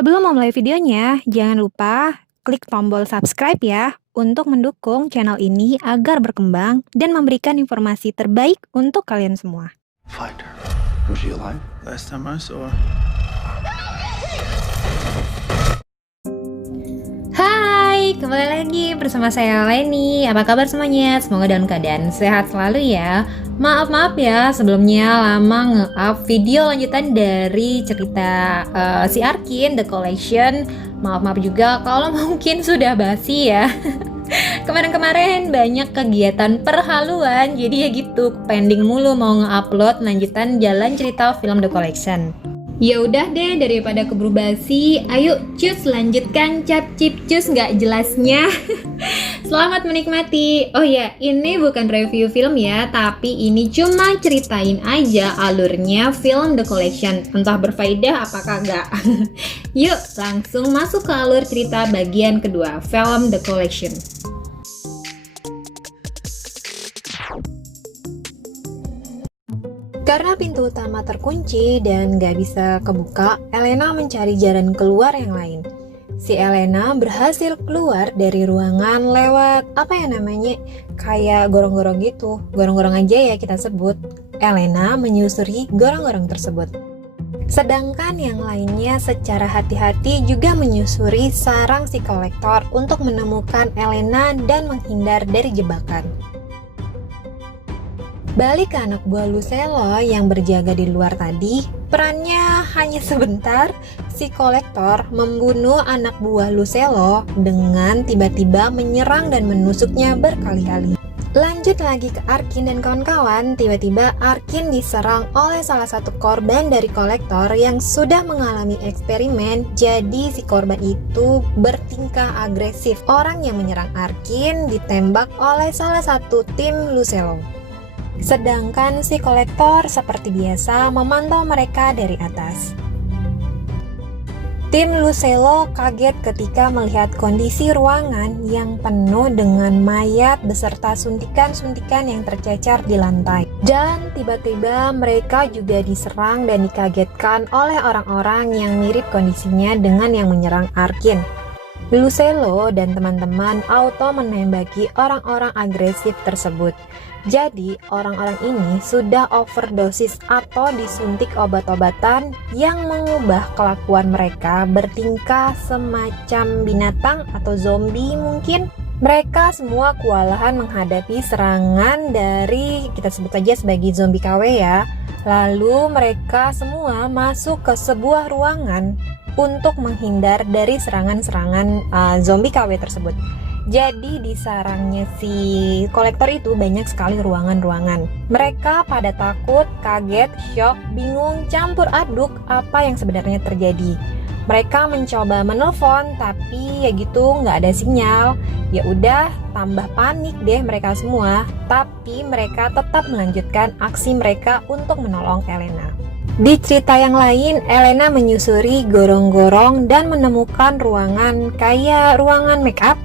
Sebelum memulai videonya, jangan lupa klik tombol subscribe ya untuk mendukung channel ini agar berkembang dan memberikan informasi terbaik untuk kalian semua. Find her. Was she alive? Last time I saw her. Hai, kembali lagi bersama saya Leni. Apa kabar semuanya? Semoga dalam keadaan sehat selalu ya. Maaf ya, sebelumnya lama nge-up video lanjutan dari cerita si Arkin, The Collection. Maaf juga kalau mungkin sudah basi ya. Kemarin-kemarin banyak kegiatan perhaluan, jadi ya gitu, pending mulu mau nge-upload lanjutan jalan cerita film The Collection. Ya udah deh, daripada keburu basi, ayo cus lanjutkan cap cip cus nggak jelasnya. Selamat menikmati. Oh ya, ini bukan review film ya, tapi ini cuma ceritain aja alurnya film The Collection. Entah berfaedah apa kagak. Yuk langsung masuk ke alur cerita bagian kedua, film The Collection. Karena pintu utama terkunci dan gak bisa kebuka, Elena mencari jalan keluar yang lain. Si Elena berhasil keluar dari ruangan lewat kayak gorong-gorong gitu. Gorong-gorong aja ya kita sebut. Elena menyusuri gorong-gorong tersebut. Sedangkan yang lainnya secara hati-hati juga menyusuri sarang si kolektor untuk menemukan Elena dan menghindar dari jebakan. Balik ke anak buah Lucelo yang berjaga di luar tadi, perannya hanya sebentar. Si kolektor membunuh anak buah Lucelo dengan tiba-tiba menyerang dan menusuknya berkali-kali. Lanjut lagi ke Arkin dan kawan-kawan, tiba-tiba Arkin diserang oleh salah satu korban dari kolektor yang sudah mengalami eksperimen. Jadi si korban itu bertingkah agresif. Orang yang menyerang Arkin ditembak oleh salah satu tim Lucelo. Sedangkan si kolektor seperti biasa memantau mereka dari atas. Tim Lucelo kaget ketika melihat kondisi ruangan yang penuh dengan mayat beserta suntikan-suntikan yang tercecer di lantai. Dan tiba-tiba mereka juga diserang dan dikagetkan oleh orang-orang yang mirip kondisinya dengan yang menyerang Arkin. Lucelo dan teman-teman auto menembaki orang-orang agresif tersebut. Jadi, orang-orang ini sudah overdosis atau disuntik obat-obatan yang mengubah kelakuan mereka bertingkah semacam binatang atau zombie mungkin. Mereka semua kewalahan menghadapi serangan dari, kita sebut saja sebagai zombie KW ya. Lalu mereka semua masuk ke sebuah ruangan untuk menghindar dari serangan-serangan zombie KW tersebut. Jadi di sarangnya si kolektor itu banyak sekali ruangan-ruangan. Mereka pada takut, kaget, syok, bingung, campur aduk apa yang sebenarnya terjadi. Mereka mencoba menelpon tapi ya gitu nggak ada sinyal. Ya udah, tambah panik deh mereka semua. Tapi mereka tetap melanjutkan aksi mereka untuk menolong Elena. Di cerita yang lain, Elena menyusuri gorong-gorong dan menemukan ruangan kayak ruangan make up.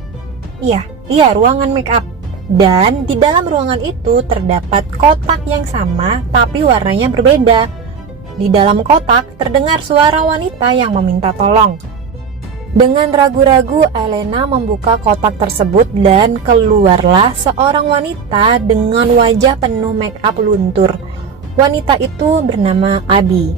Iya, ruangan make up. Dan di dalam ruangan itu terdapat kotak yang sama tapi warnanya berbeda. Di dalam kotak terdengar suara wanita yang meminta tolong. Dengan ragu-ragu, Elena membuka kotak tersebut dan keluarlah seorang wanita dengan wajah penuh make up luntur. Wanita itu bernama Abby.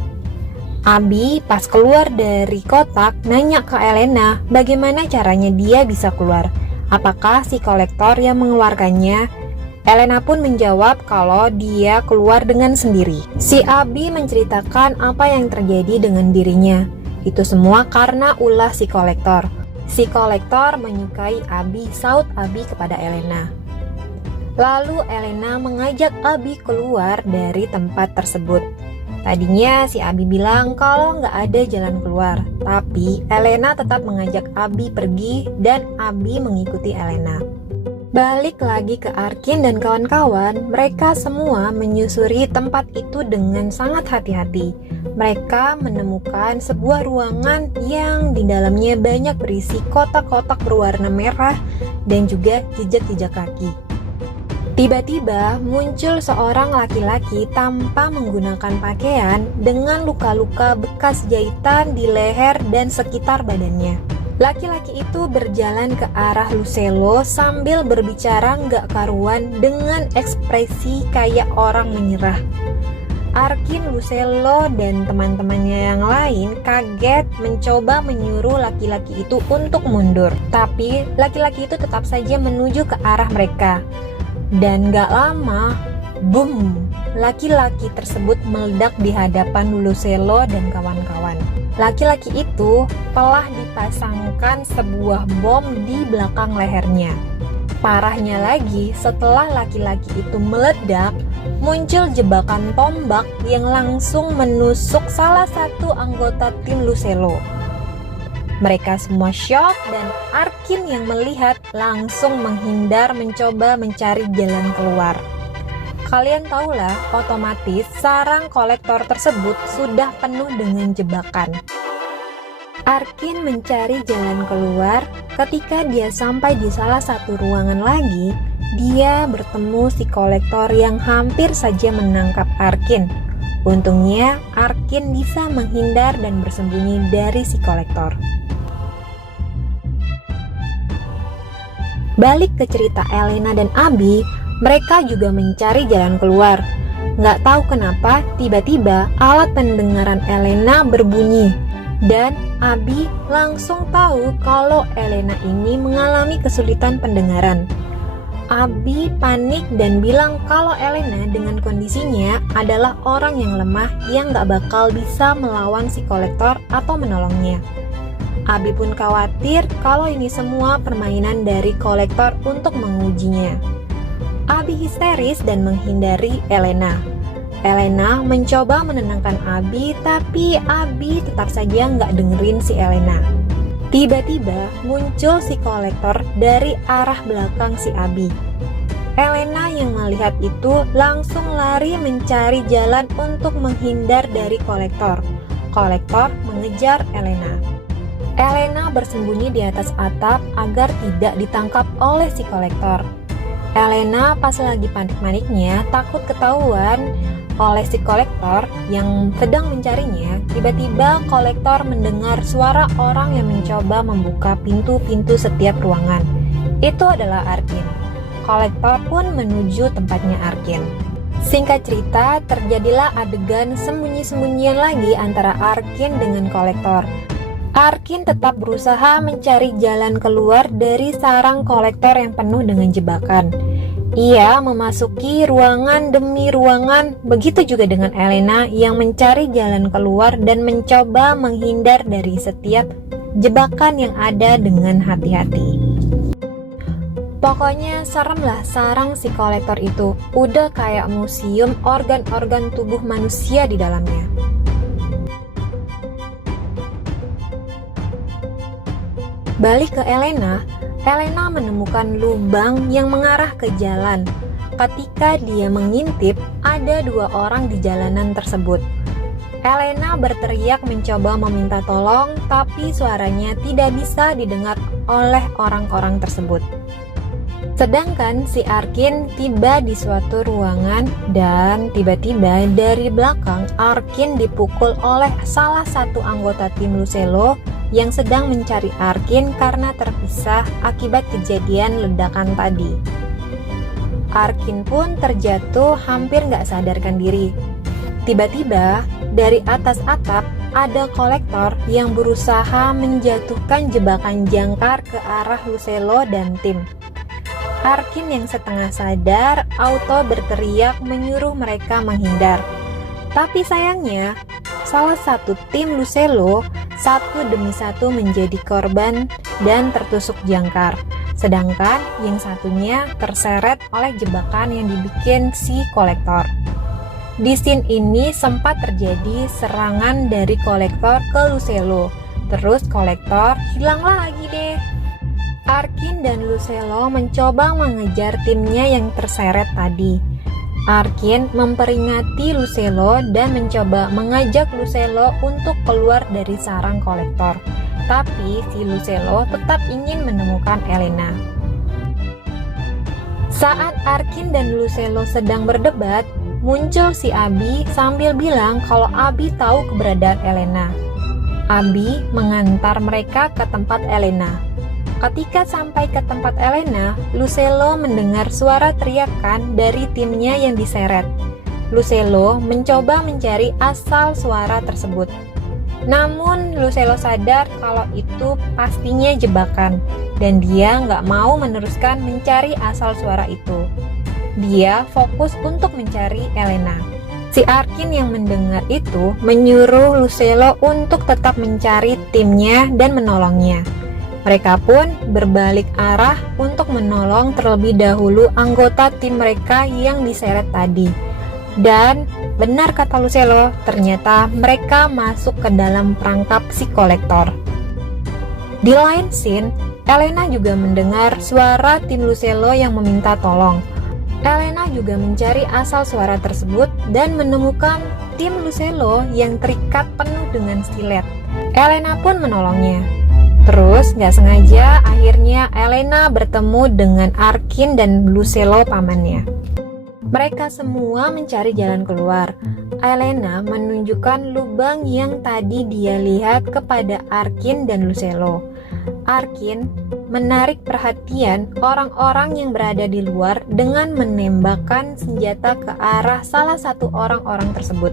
Abby pas keluar dari kotak nanya ke Elena bagaimana caranya dia bisa keluar. Apakah si kolektor yang mengeluarkannya? Elena pun menjawab kalau dia keluar dengan sendiri. Si Abby menceritakan apa yang terjadi dengan dirinya. Itu semua karena ulah si kolektor. Si kolektor menyukai Abby, saut Abby kepada Elena. Lalu Elena mengajak Abby keluar dari tempat tersebut. Tadinya si Abby bilang kalau nggak ada jalan keluar, tapi Elena tetap mengajak Abby pergi dan Abby mengikuti Elena. Balik lagi ke Arkin dan kawan-kawan, mereka semua menyusuri tempat itu dengan sangat hati-hati. Mereka menemukan sebuah ruangan yang di dalamnya banyak berisi kotak-kotak berwarna merah dan juga jejak-jejak kaki. Tiba-tiba muncul seorang laki-laki tanpa menggunakan pakaian dengan luka-luka bekas jahitan di leher dan sekitar badannya. Laki-laki itu berjalan ke arah Lucelo sambil berbicara nggak karuan dengan ekspresi kayak orang menyerah. Arkin, Lucelo, dan teman-temannya yang lain kaget mencoba menyuruh laki-laki itu untuk mundur. Tapi laki-laki itu tetap saja menuju ke arah mereka. Dan gak lama, boom, laki-laki tersebut meledak di hadapan Lucelo dan kawan-kawan. Laki-laki itu telah dipasangkan sebuah bom di belakang lehernya. Parahnya lagi, setelah laki-laki itu meledak, muncul jebakan tombak yang langsung menusuk salah satu anggota tim Lucelo. Mereka semua syok dan Arkin yang melihat langsung menghindar mencoba mencari jalan keluar. Kalian tahulah, otomatis sarang kolektor tersebut sudah penuh dengan jebakan. Arkin mencari jalan keluar. Ketika dia sampai di salah satu ruangan lagi, dia bertemu si kolektor yang hampir saja menangkap Arkin. Untungnya, Arkin bisa menghindar dan bersembunyi dari si kolektor. Balik ke cerita Elena dan Abi, mereka juga mencari jalan keluar. Nggak tahu kenapa, tiba-tiba alat pendengaran Elena berbunyi. Dan Abi langsung tahu kalau Elena ini mengalami kesulitan pendengaran. Abi panik dan bilang kalau Elena dengan kondisinya adalah orang yang lemah yang nggak bakal bisa melawan si kolektor atau menolongnya. Abi pun khawatir kalau ini semua permainan dari kolektor untuk mengujinya. Abi histeris dan menghindari Elena. Elena mencoba menenangkan Abi, tapi Abi tetap saja nggak dengerin si Elena. Tiba-tiba muncul si kolektor dari arah belakang si Abi. Elena yang melihat itu langsung lari mencari jalan untuk menghindar dari kolektor. Kolektor mengejar Elena. Elena bersembunyi di atas atap agar tidak ditangkap oleh si kolektor. Elena pas lagi panik-paniknya takut ketahuan oleh si kolektor yang sedang mencarinya. Tiba-tiba kolektor mendengar suara orang yang mencoba membuka pintu-pintu setiap ruangan. Itu adalah Arkin. Kolektor pun menuju tempatnya Arkin. Singkat cerita, terjadilah adegan sembunyi-sembunyian lagi antara Arkin dengan kolektor. Arkin tetap berusaha mencari jalan keluar dari sarang kolektor yang penuh dengan jebakan. Ia memasuki ruangan demi ruangan, begitu juga dengan Elena yang mencari jalan keluar dan mencoba menghindar dari setiap jebakan yang ada dengan hati-hati. Pokoknya serem lah sarang si kolektor itu, udah kayak museum organ-organ tubuh manusia di dalamnya. Balik ke Elena, Elena menemukan lubang yang mengarah ke jalan. Ketika dia mengintip, ada 2 orang di jalanan tersebut. Elena berteriak mencoba meminta tolong, tapi suaranya tidak bisa didengar oleh orang-orang tersebut. Sedangkan si Arkin tiba di suatu ruangan dan tiba-tiba dari belakang Arkin dipukul oleh salah satu anggota tim Lucelo yang sedang mencari Arkin karena terpisah akibat kejadian ledakan tadi. Arkin pun terjatuh hampir nggak sadarkan diri. Tiba-tiba dari atas atap ada kolektor yang berusaha menjatuhkan jebakan jangkar ke arah Lucelo dan tim. Arkin yang setengah sadar auto berteriak menyuruh mereka menghindar. Tapi sayangnya, salah satu tim Lucelo satu demi satu menjadi korban dan tertusuk jangkar. Sedangkan yang satunya terseret oleh jebakan yang dibikin si kolektor. Di scene ini sempat terjadi serangan dari kolektor ke Lucelo. Terus kolektor hilang lagi deh. Arkin dan Lucelo mencoba mengejar timnya yang terseret tadi. Arkin memperingati Lucelo dan mencoba mengajak Lucelo untuk keluar dari sarang kolektor. Tapi si Lucelo tetap ingin menemukan Elena. Saat Arkin dan Lucelo sedang berdebat, muncul si Abi sambil bilang kalau Abi tahu keberadaan Elena. Abi mengantar mereka ke tempat Elena. Ketika sampai ke tempat Elena, Lucelo mendengar suara teriakan dari timnya yang diseret. Lucelo mencoba mencari asal suara tersebut. Namun Lucelo sadar kalau itu pastinya jebakan, dan dia nggak mau meneruskan mencari asal suara itu. Dia fokus untuk mencari Elena. Si Arkin yang mendengar itu menyuruh Lucelo untuk tetap mencari timnya dan menolongnya. Mereka pun berbalik arah untuk menolong terlebih dahulu anggota tim mereka yang diseret tadi. Dan benar kata Lucelo, ternyata mereka masuk ke dalam perangkap si kolektor. Di lain scene, Elena juga mendengar suara tim Lucelo yang meminta tolong. Elena juga mencari asal suara tersebut dan menemukan tim Lucelo yang terikat penuh dengan stilet. Elena pun menolongnya. Terus gak sengaja akhirnya Elena bertemu dengan Arkin dan Lucelo pamannya. Mereka semua mencari jalan keluar. Elena menunjukkan lubang yang tadi dia lihat kepada Arkin dan Lucelo. Arkin menarik perhatian orang-orang yang berada di luar dengan menembakkan senjata ke arah salah satu orang-orang tersebut.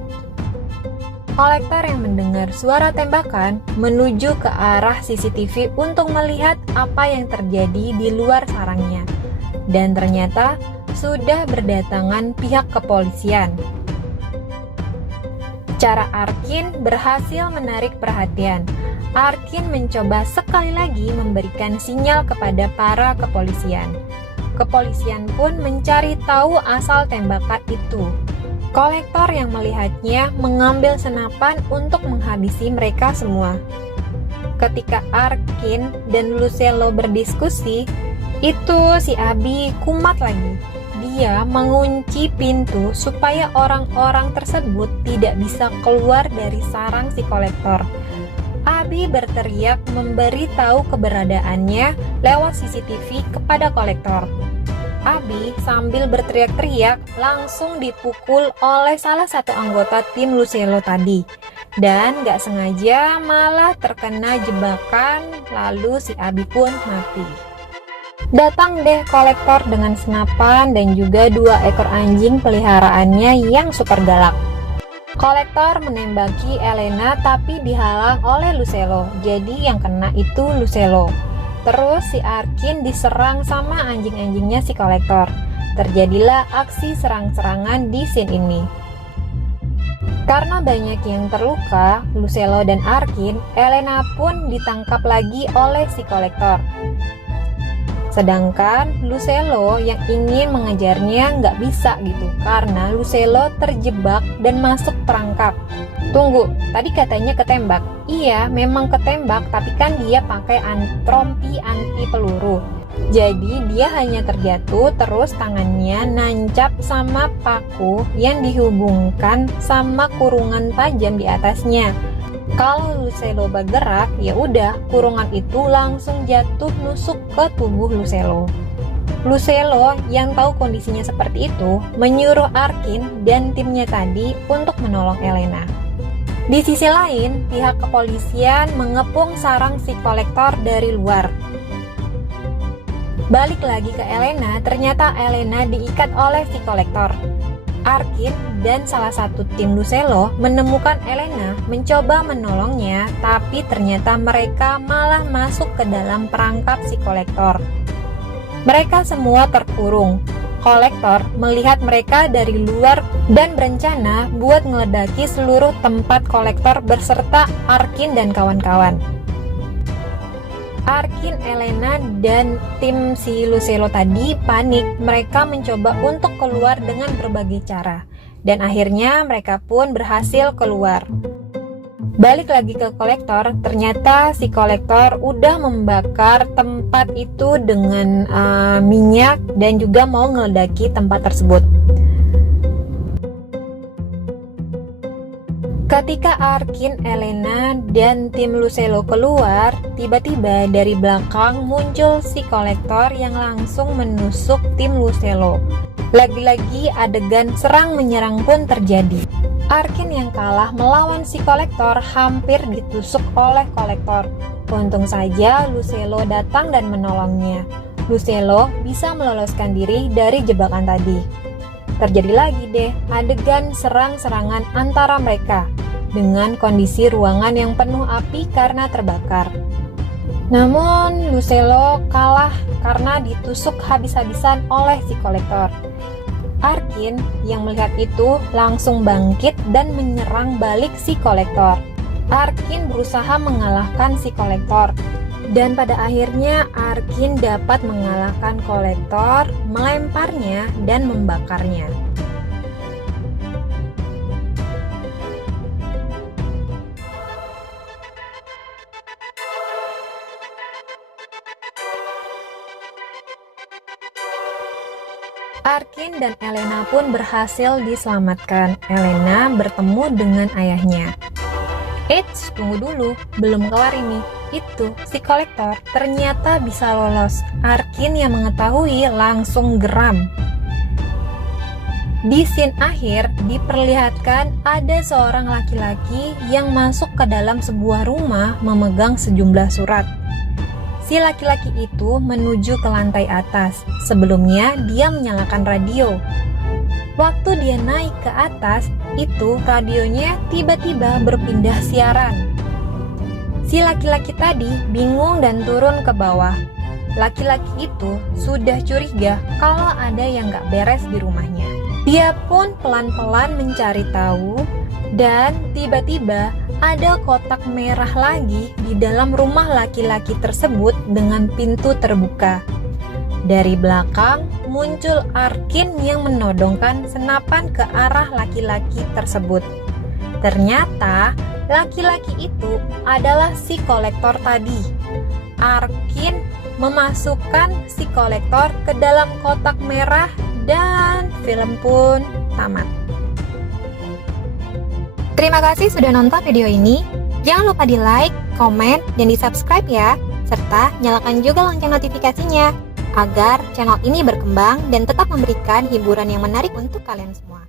Kolektor yang mendengar suara tembakan menuju ke arah CCTV untuk melihat apa yang terjadi di luar sarangnya. Dan ternyata sudah berdatangan pihak kepolisian. Cara Arkin berhasil menarik perhatian. Arkin mencoba sekali lagi memberikan sinyal kepada para kepolisian. Kepolisian pun mencari tahu asal tembakan itu. Kolektor yang melihatnya mengambil senapan untuk menghabisi mereka semua. Ketika Arkin dan Lucelo berdiskusi, itu si Abi kumat lagi. Dia mengunci pintu supaya orang-orang tersebut tidak bisa keluar dari sarang si kolektor. Abi berteriak memberitahu keberadaannya lewat CCTV kepada kolektor. Abi sambil berteriak-teriak langsung dipukul oleh salah satu anggota tim Lucelo tadi. Dan gak sengaja malah terkena jebakan, lalu si Abi pun mati. Datang deh kolektor dengan senapan dan juga 2 ekor anjing peliharaannya yang super galak. Kolektor menembaki Elena tapi dihalang oleh Lucelo, jadi yang kena itu Lucelo. Terus si Arkin diserang sama anjing-anjingnya si kolektor. Terjadilah aksi serang-serangan di scene ini. Karena banyak yang terluka, Lucelo dan Arkin, Elena pun ditangkap lagi oleh si kolektor. Sedangkan Lucelo yang ingin mengejarnya nggak bisa gitu, karena Lucelo terjebak dan masuk perangkap. Tunggu, tadi katanya ketembak. Iya, memang ketembak, tapi kan dia pakai trompi anti peluru. Jadi dia hanya terjatuh, terus tangannya nancap sama paku yang dihubungkan sama kurungan tajam di atasnya. Kalau Lucelo bergerak, ya udah kurungan itu langsung jatuh nusuk ke tubuh Lucelo. Lucelo yang tahu kondisinya seperti itu menyuruh Arkin dan timnya tadi untuk menolong Elena. Di sisi lain, pihak kepolisian mengepung sarang si kolektor dari luar. Balik lagi ke Elena, ternyata Elena diikat oleh si kolektor. Arkin dan salah satu tim Lucelo menemukan Elena, mencoba menolongnya, tapi ternyata mereka malah masuk ke dalam perangkap si kolektor. Mereka semua terkurung. Kolektor melihat mereka dari luar dan berencana buat ngeledaki seluruh tempat kolektor berserta Arkin dan kawan-kawan. Arkin, Elena, dan tim si Lucelo tadi panik. Mereka mencoba untuk keluar dengan berbagai cara. Dan akhirnya mereka pun berhasil keluar. Balik lagi ke kolektor, ternyata si kolektor udah membakar tempat itu dengan minyak dan juga mau ngeledaki tempat tersebut. Ketika Arkin, Elena, dan tim Lucelo keluar, tiba-tiba dari belakang muncul si kolektor yang langsung menusuk tim Lucelo. Lagi-lagi adegan serang menyerang pun terjadi. Arkin yang kalah melawan si kolektor hampir ditusuk oleh kolektor. Untung saja Lucelo datang dan menolongnya. Lucelo bisa meloloskan diri dari jebakan tadi. Terjadi lagi deh adegan serang-serangan antara mereka dengan kondisi ruangan yang penuh api karena terbakar. Namun Lucelo kalah karena ditusuk habis-habisan oleh si kolektor. Arkin yang melihat itu langsung bangkit dan menyerang balik si kolektor. Arkin berusaha mengalahkan si kolektor, dan pada akhirnya Arkin dapat mengalahkan kolektor, melemparnya dan membakarnya. Arkin dan Elena pun berhasil diselamatkan. Elena bertemu dengan ayahnya. Eits, tunggu dulu, belum kelar ini. Itu, si kolektor ternyata bisa lolos. Arkin yang mengetahui langsung geram. Di scene akhir diperlihatkan ada seorang laki-laki yang masuk ke dalam sebuah rumah memegang sejumlah surat. Si laki-laki itu menuju ke lantai atas. Sebelumnya dia menyalakan radio. Waktu dia naik ke atas, itu radionya tiba-tiba berpindah siaran. Si laki-laki tadi bingung dan turun ke bawah. Laki-laki itu sudah curiga kalau ada yang gak beres di rumahnya. Dia pun pelan-pelan mencari tahu, dan tiba-tiba ada kotak merah lagi di dalam rumah laki-laki tersebut dengan pintu terbuka. Dari belakang muncul Arkin yang menodongkan senapan ke arah laki-laki tersebut. Ternyata laki-laki itu adalah si kolektor tadi. Arkin memasukkan si kolektor ke dalam kotak merah dan film pun tamat. Terima kasih sudah nonton video ini. Jangan lupa di like, komen, dan di subscribe ya. Serta nyalakan juga lonceng notifikasinya agar channel ini berkembang dan tetap memberikan hiburan yang menarik untuk kalian semua.